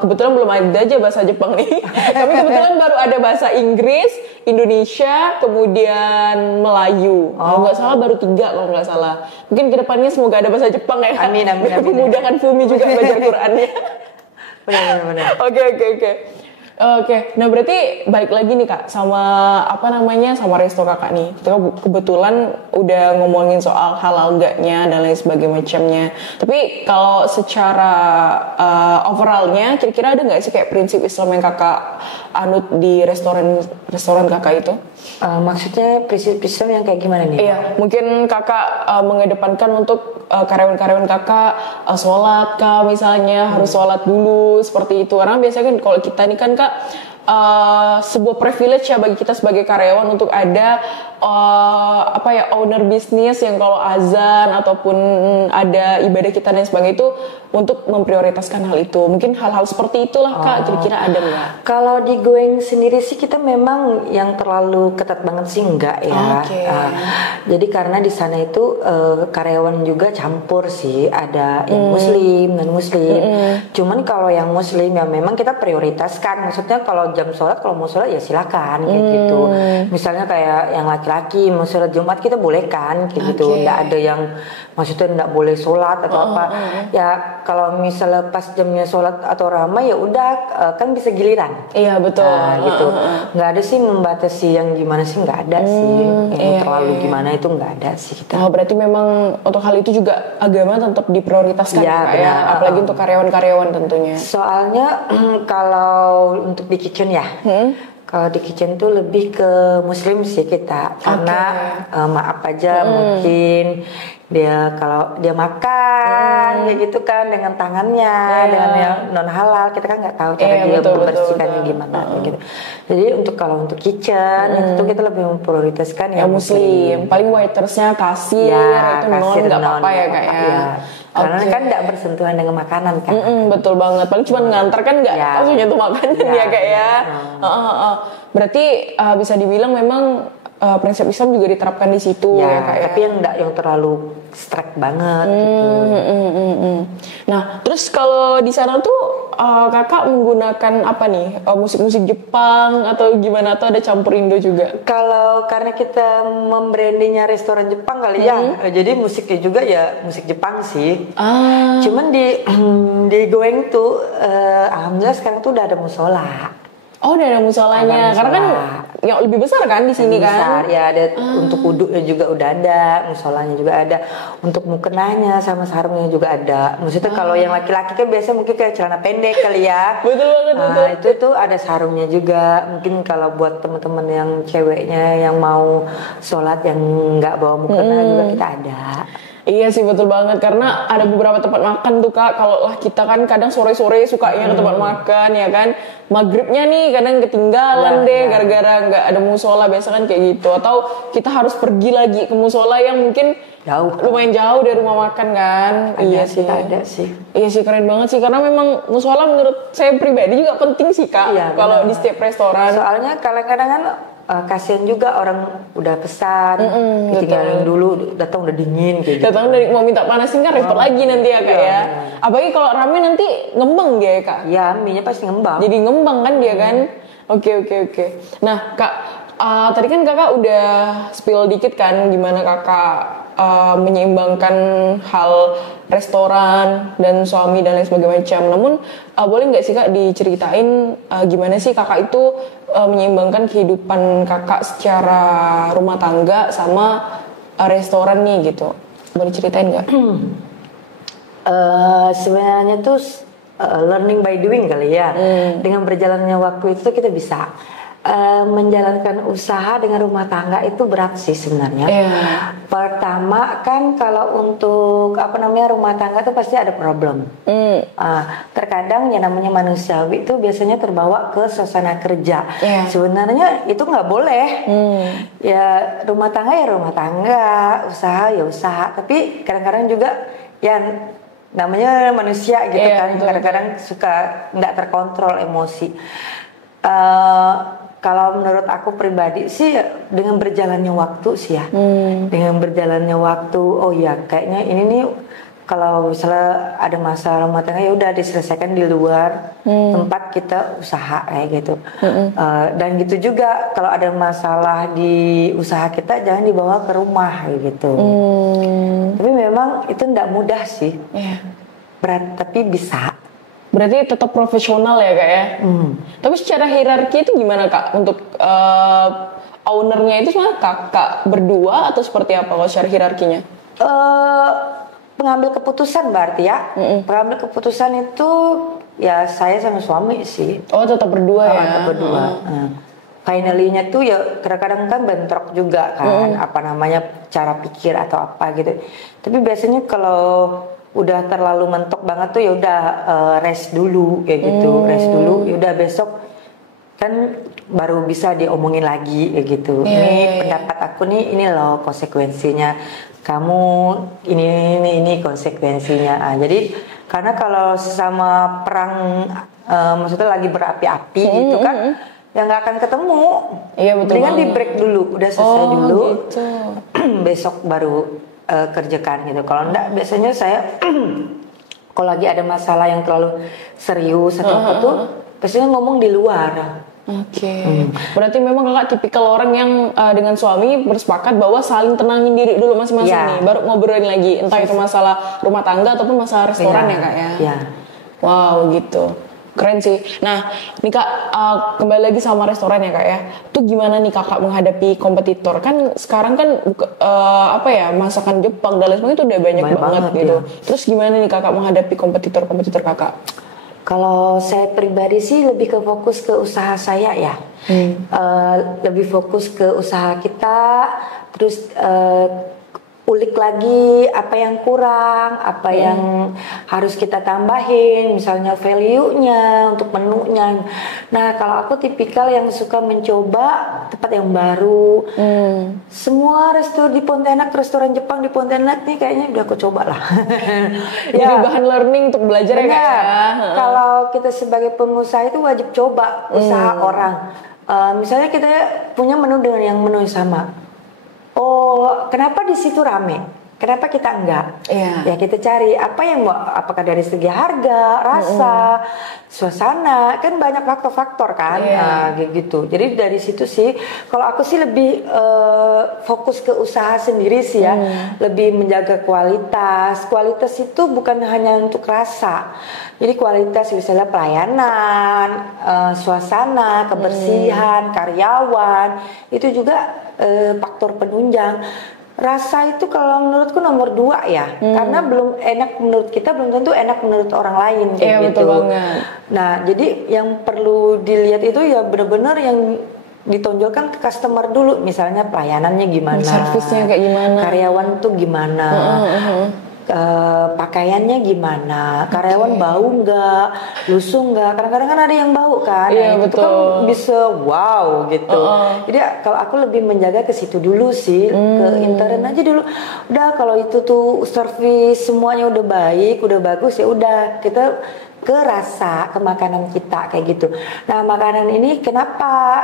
kebetulan belum ada aja bahasa Jepang nih. Tapi kebetulan baru ada bahasa Inggris, Indonesia, kemudian Melayu. Kalau nggak salah baru 3 kalau nggak salah. Mungkin kedepannya semoga ada bahasa Jepang ya. Amin. Memudahkan Fumi juga belajar Qurannya. Benar. Oke, nah berarti balik lagi nih kak sama sama resto kakak nih. Kita kebetulan udah ngomongin soal halal enggaknya dan lain sebagainya macamnya. Tapi kalau secara overallnya, kira-kira ada nggak sih kayak prinsip Islam yang kakak anut di restoran kakak itu? Maksudnya prinsip Islam yang kayak gimana nih? Iya, mungkin kakak mengedepankan untuk karyawan-karyawan kakak sholat kak misalnya harus sholat dulu seperti itu. Karena biasanya kan kalau kita nih kan kak sebuah privilege ya bagi kita sebagai karyawan untuk ada owner bisnis yang kalau azan ataupun ada ibadah kita dan sebagainya itu untuk memprioritaskan hal itu. Mungkin hal-hal seperti itulah kak, kira-kira ada nggak? Kalau di Goeng sendiri sih kita memang yang terlalu ketat banget sih enggak ya. Jadi karena di sana itu karyawan juga campur sih, ada yang muslim dan muslim. Cuman kalau yang muslim ya memang kita prioritaskan. Maksudnya kalau jam sholat, kalau mau sholat ya silakan kayak gitu. Misalnya kayak yang laki-laki mau sholat Jumat kita bolehkan kayak gitu. Nggak ada yang maksudnya nggak boleh sholat atau apa. Ya kalau misalnya pas jamnya sholat atau ramai ya udah kan bisa giliran. Iya betul. Nah, gitu. Nggak ada sih membatasi yang gimana sih, nggak ada sih. Yang terlalu gimana itu nggak ada sih kita. Oh berarti memang untuk hal itu juga agama tetap diprioritaskan ya, apalagi untuk karyawan-karyawan tentunya. Soalnya kalau untuk di kitchen ya. Kalau di kitchen tuh lebih ke muslim sih kita, karena maaf aja mungkin dia kalau dia makan kayak gitu kan dengan tangannya dengan yang non halal, kita kan nggak tahu cara dia membersihkannya gimana gitu. Jadi kalau untuk kitchen itu kita lebih memprioritaskan yang muslim. Paling waitersnya kasir itu non nggak apa-apa ya kak ya. Karena kan nggak bersentuhan dengan makanan kan. Betul banget. Paling cuma ngantar kan nggak maksudnya tuh makanan ya kak ya. Berarti bisa dibilang memang prinsip Islam juga diterapkan di situ ya kak ya. Tapi yang nggak yang terlalu strict banget gitu. Nah terus kalau di sana tuh kakak menggunakan apa nih, musik-musik Jepang atau gimana, atau ada campur Indo juga? Kalau karena kita membrandingnya restoran Jepang kali ya, jadi musiknya juga ya musik Jepang sih. Cuman di Goeng tuh alhamdulillah sekarang tuh udah ada musola. Oh udah ada musolanya, karena kan yang lebih besar kan di sini kan? Besar ya, ada untuk wudhunya juga udah ada, musolanya juga ada, untuk mukenanya sama sarungnya juga ada. Maksudnya kalau yang laki-laki kan biasa mungkin kayak celana pendek kali ya. Betul banget. Nah itu tuh ada sarungnya juga. Mungkin kalau buat teman-teman yang ceweknya yang mau sholat yang nggak bawa mukena juga kita ada. Iya sih betul banget, karena ada beberapa tempat makan tuh Kak, kalau lah kita kan kadang sore-sore sukanya ke tempat makan ya kan, maghribnya nih kadang ketinggalan deh gara-gara nggak ada musola, biasa kan kayak gitu, atau kita harus pergi lagi ke musola yang mungkin jauh, lumayan jauh dari rumah makan kan. Iya sih, ada sih. Iya sih, keren banget sih, karena memang musola menurut saya pribadi juga penting sih Kak, kalau di setiap restoran. Soalnya kadang-kadang kan kasihan juga orang udah pesan, ditinggalin dulu, datang udah dingin kayak datang dari mau minta panasin kan repot lagi nanti ya Kak ya. Apalagi kalau rame nanti ngembang dia ya Kak. Iya, mie-nya pasti ngembang. Jadi ngembang kan dia kan. Oke. Nah Kak, tadi kan Kakak udah spill dikit kan gimana Kakak menyeimbangkan hal restoran dan suami dan lain sebagainya macam. Namun boleh nggak sih Kak diceritain gimana sih Kakak itu menyeimbangkan kehidupan Kakak secara rumah tangga sama restoran nih gitu. Boleh ceritain nggak? Sebenarnya tuh learning by doing kali ya. Dengan berjalannya waktu itu kita bisa menjalankan usaha dengan rumah tangga itu berat sih sebenarnya. Pertama kan kalau untuk rumah tangga itu pasti ada problem. Terkadang yang namanya manusiawi itu biasanya terbawa ke suasana kerja. Sebenarnya itu nggak boleh. Ya rumah tangga, usaha ya usaha. Tapi kadang-kadang juga yang namanya manusia gitu kan, kadang-kadang suka nggak terkontrol emosi. Kalau menurut aku pribadi sih dengan berjalannya waktu sih ya, dengan berjalannya waktu, oh ya kayaknya ini nih kalau misalnya ada masalah rumah tangga ya udah diselesaikan di luar tempat kita usaha kayak gitu. Dan gitu juga kalau ada masalah di usaha kita jangan dibawa ke rumah kayak gitu. Tapi memang itu tidak mudah sih, berat tapi bisa. Berarti tetap profesional ya Kak ya. Tapi secara hierarki itu gimana Kak untuk ownernya itu sebenarnya Kakak berdua atau seperti apa kalau secara hierarkinya? Pengambil keputusan berarti ya. Pengambil keputusan itu ya saya sama suami sih. Oh tetap berdua ya. Tetap berdua. Finally-nya tuh ya kadang-kadang kan bentrok juga kan, cara pikir atau apa gitu. Tapi biasanya kalau udah terlalu mentok banget tuh ya udah rest dulu kayak gitu, rest dulu ya udah besok kan baru bisa diomongin lagi kayak gitu. Ini pendapat aku nih, ini loh konsekuensinya, kamu ini konsekuensinya. Jadi karena kalau sesama perang maksudnya lagi berapi-api gitu kan ya nggak akan ketemu. Mendingan di break dulu, udah selesai dulu gitu. Besok baru kerjakan gitu. Kalau enggak biasanya saya kalau lagi ada masalah yang terlalu serius atau apa tuh biasanya ngomong di luar. Berarti memang Kakak tipikal orang yang dengan suami bersepakat bahwa saling tenangin diri dulu masing-masing nih, baru ngobrolin lagi entah itu masalah rumah tangga ataupun masalah restoran ya Kak ya. Wow gitu. Keren sih. Nah, nih Kak, kembali lagi sama restoran ya Kak ya. Tuh gimana nih Kakak menghadapi kompetitor? Kan sekarang kan masakan Jepang dan lain sebagainya itu udah banyak banget gitu. Terus gimana nih Kakak menghadapi kompetitor-kompetitor Kakak? Kalau saya pribadi sih lebih ke fokus ke usaha saya ya. Lebih fokus ke usaha kita, terus ulik lagi apa yang kurang, apa yang harus kita tambahin, misalnya value-nya untuk menunya. Nah, kalau aku tipikal yang suka mencoba tempat yang baru. Semua restoran di Pontianak, restoran Jepang di Pontianak nih kayaknya udah aku coba lah. Jadi bahan learning untuk belajar ya Kak ya. Kalau kita sebagai pengusaha itu wajib coba usaha orang. Misalnya kita punya menu dengan yang menu yang sama. Oh, kenapa di situ rame? Kenapa kita enggak? Ya kita cari apa yang apakah dari segi harga, rasa, suasana, kan banyak faktor-faktor kan, kayak gitu. Jadi dari situ sih, kalau aku sih lebih fokus ke usaha sendiri sih ya, lebih menjaga kualitas. Kualitas itu bukan hanya untuk rasa. Jadi kualitas misalnya pelayanan, suasana, kebersihan, karyawan, itu juga faktor penunjang. Rasa itu kalau menurutku nomor 2 ya, karena belum enak menurut kita belum tentu enak menurut orang lain kayak gitu. Betul banget. Nah, jadi yang perlu dilihat itu ya benar-benar yang ditonjolkan ke customer dulu, misalnya pelayanannya gimana, servisnya kayak gimana, karyawan tuh gimana, pakaiannya gimana, karyawan bau nggak, lusuh nggak, kadang-kadang kan ada yang bau kan, iya, itu kan bisa wow gitu. Jadi kalau aku lebih menjaga ke situ dulu sih, ke intern aja dulu. Udah kalau itu tuh servis semuanya udah baik, udah bagus, ya udah kita ke rasa, ke makanan kita kayak gitu. Nah makanan ini kenapa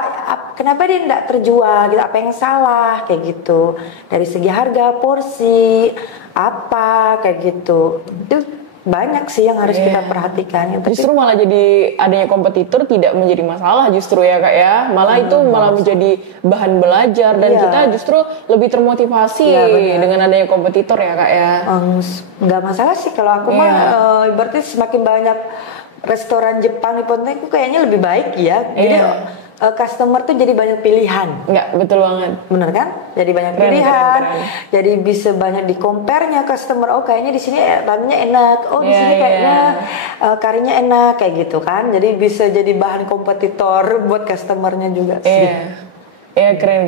dia tidak terjual gitu, apa yang salah kayak gitu, dari segi harga, porsi, apa kayak gitu. Itu banyak sih yang harus kita perhatikan. Justru malah jadi adanya kompetitor tidak menjadi masalah justru ya Kak ya, malah itu malah menjadi bahan belajar dan kita justru lebih termotivasi dengan adanya kompetitor ya Kak ya. Nggak masalah sih kalau aku mah, berarti semakin banyak restoran Jepang di Pontianak itu kayaknya lebih baik ya. Jadi customer tuh jadi banyak pilihan. Enggak, betul banget. Bener kan? Jadi banyak pilihan. Jadi bisa banyak di compare-nya customer. Oh kayaknya di sini ramenya enak. Oh di sini kayaknya karinya enak kayak gitu kan. Jadi bisa jadi bahan kompetitor buat customernya juga sih. Iya keren.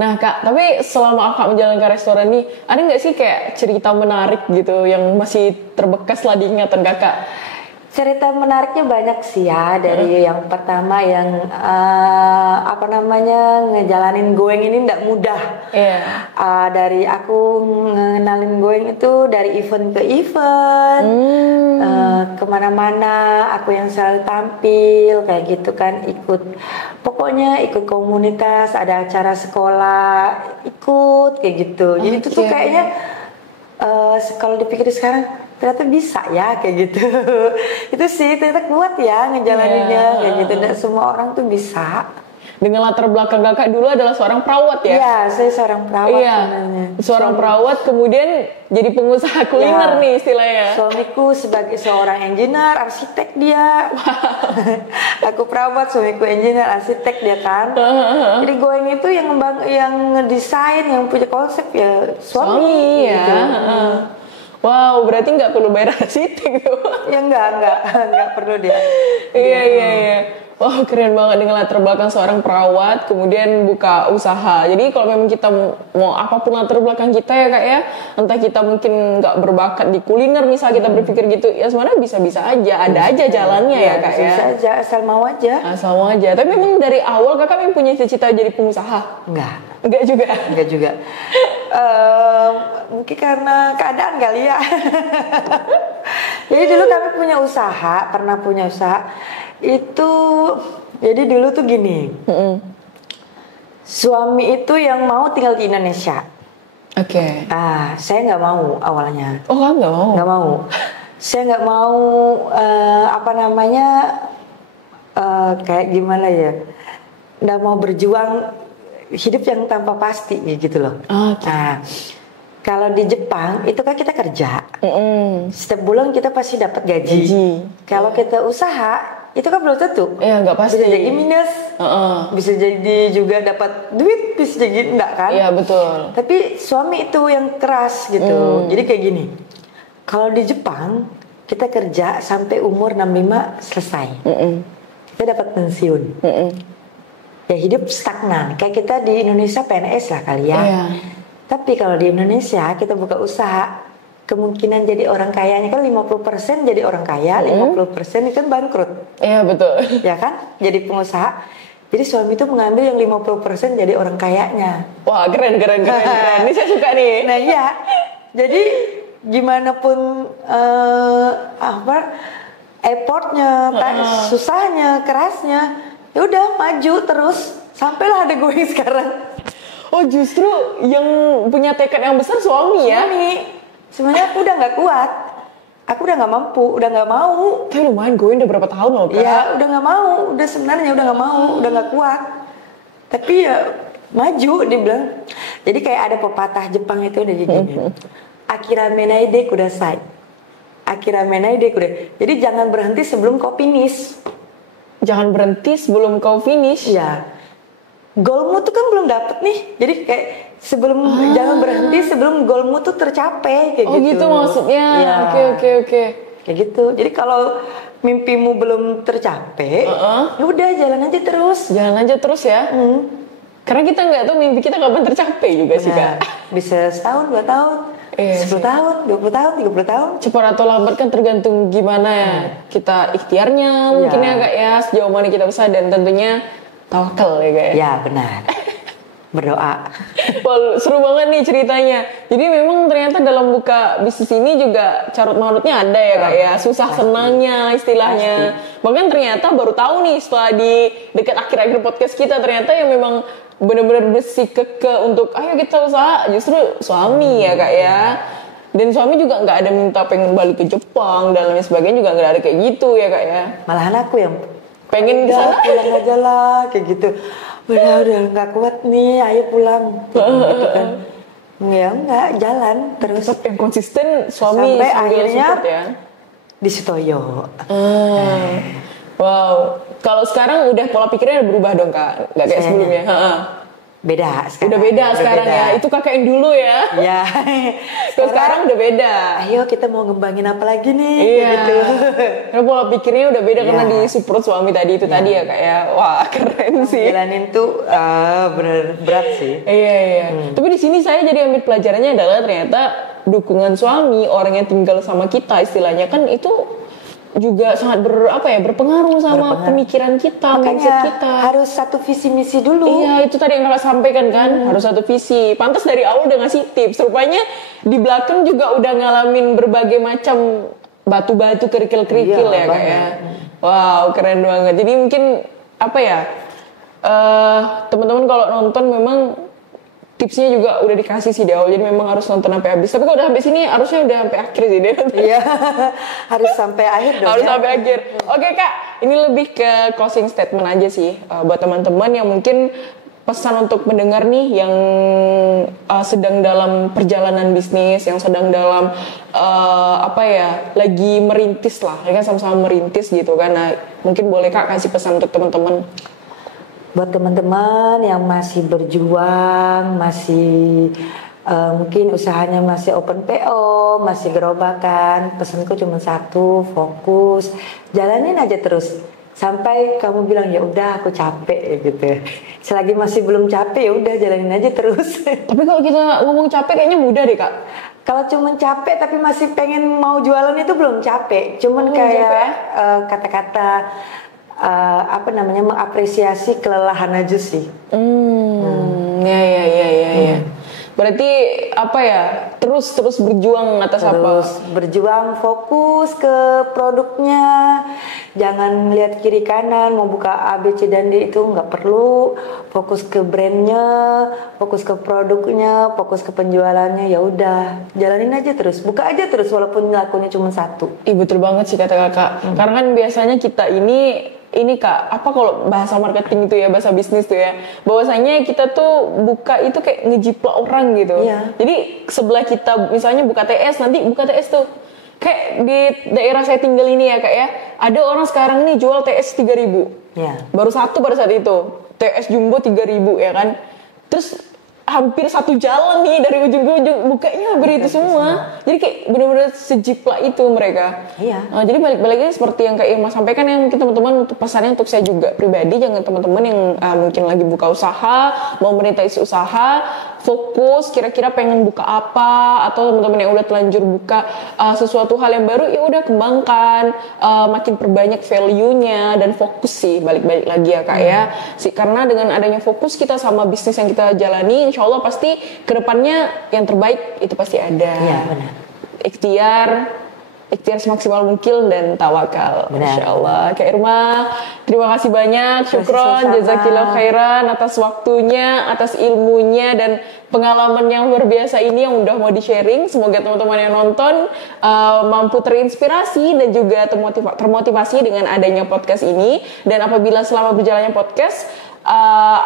Nah Kak, tapi selama Kakak menjalankan restoran ini, ada nggak sih kayak cerita menarik gitu yang masih terbekas lah di ingatan Kakak? Cerita menariknya banyak sih ya. Dari yang pertama yang ngejalanin goeng ini tidak mudah. Dari aku ngenalin goeng itu dari event ke event, kemana-mana aku yang selalu tampil kayak gitu kan, ikut komunitas, ada acara sekolah ikut kayak gitu. Jadi itu tuh kayaknya kalau dipikir sekarang ternyata bisa ya kayak gitu. Itu sih ternyata kuat ya ngejalaninnya kayak gitu. Dan semua orang tuh bisa. Dengan latar belakang Kakak dulu adalah seorang perawat ya? Iya, saya seorang perawat sebenarnya. Seorang perawat kemudian jadi pengusaha kuliner nih istilahnya. Suamiku sebagai seorang engineer, arsitek dia. Aku perawat, suamiku engineer, arsitek dia kan. Jadi goeng itu yang ngedesain, yang punya konsep ya suami ya. gitu. Wow, berarti nggak perlu bayar arsitek tuh? Ya nggak perlu dia. Iya. Wow, keren banget dengan latar belakang seorang perawat, kemudian buka usaha. Jadi kalau memang kita mau apapun latar belakang kita ya Kak ya, entah kita mungkin nggak berbakat di kuliner misal kita berpikir gitu, ya sebenarnya bisa-bisa aja, ada aja jalannya ya Kak ya. Bisa aja, asal mau aja. Tapi memang dari awal Kakak memang punya cita-cita jadi pengusaha? Enggak juga. Mungkin karena keadaan kali ya. Jadi dulu kami pernah punya usaha. Itu jadi dulu tuh gini. Suami itu yang mau tinggal di Indonesia. Saya nggak mau awalnya. Oh, kamu nggak mau? Nggak mau. Saya nggak mau kayak gimana ya? Nggak mau berjuang hidup yang tanpa pasti gitu loh. Kalau di Jepang itu kan kita kerja, setiap bulan kita pasti dapat gaji. Kalau kita usaha itu kan belum tentu. Nggak pasti. Bisa jadi minus, bisa jadi juga dapat duit, bisa jadi enggak kan? Iya betul. Tapi suami itu yang keras gitu. Jadi kayak gini, kalau di Jepang kita kerja sampai umur 65 selesai, kita dapat pensiun. Ya hidup stagnan. Kayak kita di Indonesia PNS lah kali ya. Tapi kalau di Indonesia kita buka usaha, kemungkinan jadi orang kayanya kan 50% jadi orang kaya, 50% itu kan bangkrut. Iya betul. Ya kan? Jadi pengusaha. Jadi suami itu mengambil yang 50% jadi orang kayanya. Wah, keren. Ini saya suka nih. Nah, iya. Jadi gimana pun effortnya, susahnya, kerasnya, ya udah maju terus sampailah ada goeng sekarang. Oh, justru yang punya tekad yang besar suami ya? Sebenarnya aku udah nggak kuat, aku udah nggak mampu, udah nggak mau. Tapi lumayan goeng udah berapa tahun loh Kak? Iya, udah nggak mau, udah sebenarnya udah nggak mau, udah nggak kuat. Tapi ya maju, dia bilang. Jadi kayak ada pepatah Jepang itu udah gini. Akira menaide kudasai. Akira menaide kudasai. Jadi jangan berhenti sebelum kau finish. Jangan berhenti sebelum kau finish? Iya. Goalmu tuh kan belum dapet nih, jadi kayak jangan berhenti sebelum goalmu tuh tercapai kayak gitu. Oh gitu maksudnya. Ya. Oke. Kayak gitu. Jadi kalau mimpimu belum tercapai, ya udah jalan aja terus. Jalan aja terus ya. Karena kita nggak tahu mimpi kita kapan tercapai juga sih Kak. Bisa setahun, 2 tahun, 10 tahun, 20 tahun, 30 tahun. Cepat atau lambat kan tergantung gimana ya kita ikhtiarnya mungkin ya Kak ya, sejauh mana kita usaha dan tentunya tawakal ya Kak ya. Ya benar. Berdoa. Wah, seru banget nih ceritanya. Jadi memang ternyata dalam buka bisnis ini juga carut marutnya ada ya Kak ya, susah senangnya istilahnya. Bahkan ternyata baru tahu nih setelah di dekat akhir-akhir podcast kita, ternyata yang memang benar-benar bersikeras untuk ayo kita usaha justru suami ya Kak ya. Dan suami juga nggak ada minta pengen balik ke Jepang dan lain sebagainya, juga nggak ada kayak gitu ya Kak ya. Malahan aku yang pengen kesana, pulang aja lah kayak gitu. Udah nggak kuat nih, ayo pulang gitu kan. Ya enggak, jalan terus. Tetap yang konsisten suami sampai akhirnya ya. Di Sutoyo. Wow, kalau sekarang udah pola pikirnya udah berubah dong Kak, nggak kayak sebelumnya. Beda sekarang. Udah beda sekarang ya. Itu kakak yang dulu ya. Iya. sekarang udah beda. Ayo kita mau ngembangin apa lagi nih? Iya. Gitu. Karena pola pikirnya udah beda karena disupport suami tadi itu tadi ya Kak ya. Wah keren sih. Jalanin tuh bener berat sih. Iya. Tapi di sini saya jadi ambil pelajarannya adalah ternyata dukungan suami, orang yang tinggal sama kita istilahnya kan itu juga sangat berpengaruh sama pemikiran kita, mindset kita. Harus satu visi misi dulu. Iya, itu tadi yang kakak sampaikan kan, harus satu visi. Pantas dari awal udah ngasih tips. Rupanya di belakang juga udah ngalamin berbagai macam batu-batu kerikil-kerikil ya Kak ya. Wow, keren banget. Jadi mungkin teman-teman kalau nonton memang tipsnya juga udah dikasih sih di awal, jadi memang harus nonton sampai habis. Tapi kalau udah sampai sini harusnya udah sampai akhir sih dia. Iya, harus sampai akhir dong. Harus sampai akhir. Oke Kak, ini lebih ke closing statement aja sih buat teman-teman yang mungkin pesan untuk mendengar nih yang sedang dalam perjalanan bisnis, yang sedang dalam lagi merintis lah, ya kan sama-sama merintis gitu kan. Nah, mungkin boleh Kak kasih pesan untuk teman-teman. Buat teman-teman yang masih berjuang, masih mungkin usahanya masih open PO, masih gerobakan, pesanku cuma satu, fokus, jalanin aja terus sampai kamu bilang ya udah aku capek gitu. Selagi masih belum capek ya udah jalanin aja terus. Tapi kalau kita ngomong capek kayaknya mudah deh Kak. Kalau cuma capek tapi masih pengen mau jualan itu belum capek, cuman kayak kata-kata mengapresiasi kelelahan aja sih. Ya. Berarti terus berjuang atas terus berjuang, fokus ke produknya, jangan lihat kiri kanan mau buka A B C dan D, itu nggak perlu. Fokus ke brandnya, fokus ke produknya, fokus ke penjualannya, ya udah jalanin aja terus, buka aja terus walaupun lakunya cuma satu. Betul banget sih kata kakak. Karena kan biasanya kita ini Kak, kalau bahasa marketing itu ya, bahasa bisnis tuh ya, bahwasanya kita tuh buka itu kayak ngejiplak orang gitu. Iya. Jadi sebelah kita misalnya buka TS, nanti buka TS tuh kayak di daerah saya tinggal ini ya Kak ya, ada orang sekarang nih jual TS 3.000. Iya. Baru satu pada saat itu TS Jumbo 3.000 ya kan. Terus hampir satu jalan nih dari ujung ke ujung bukanya itu semua. Jadi kayak benar-benar sejiplak itu mereka. Iya. Jadi balik-baliknya seperti yang Kak Irma sampaikan ya, mungkin teman-teman untuk pesannya untuk saya juga pribadi, jangan teman-teman yang mungkin lagi buka usaha, mau merintis usaha, fokus kira-kira pengen buka apa, atau teman-teman yang udah telanjur buka sesuatu hal yang baru, ya udah kembangkan, makin perbanyak value-nya dan fokus sih, balik-balik lagi ya Kak ya. Karena dengan adanya fokus kita sama bisnis yang kita jalani, insya Allah pasti kedepannya yang terbaik itu pasti ada. Iya benar. Ikhtiar semaksimal mungkin dan tawakal. Masya Allah. Kak Irma, terima kasih banyak. Syukron, jazakillah khairan atas waktunya, atas ilmunya dan pengalaman yang luar biasa ini yang udah mau di-sharing. Semoga teman-teman yang nonton mampu terinspirasi dan juga termotivasi dengan adanya podcast ini. Dan apabila selama berjalannya podcast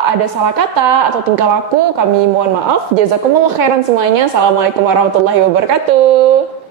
ada salah kata atau tingkah laku, kami mohon maaf. Jazakumullah khairan semuanya. Assalamualaikum warahmatullahi wabarakatuh.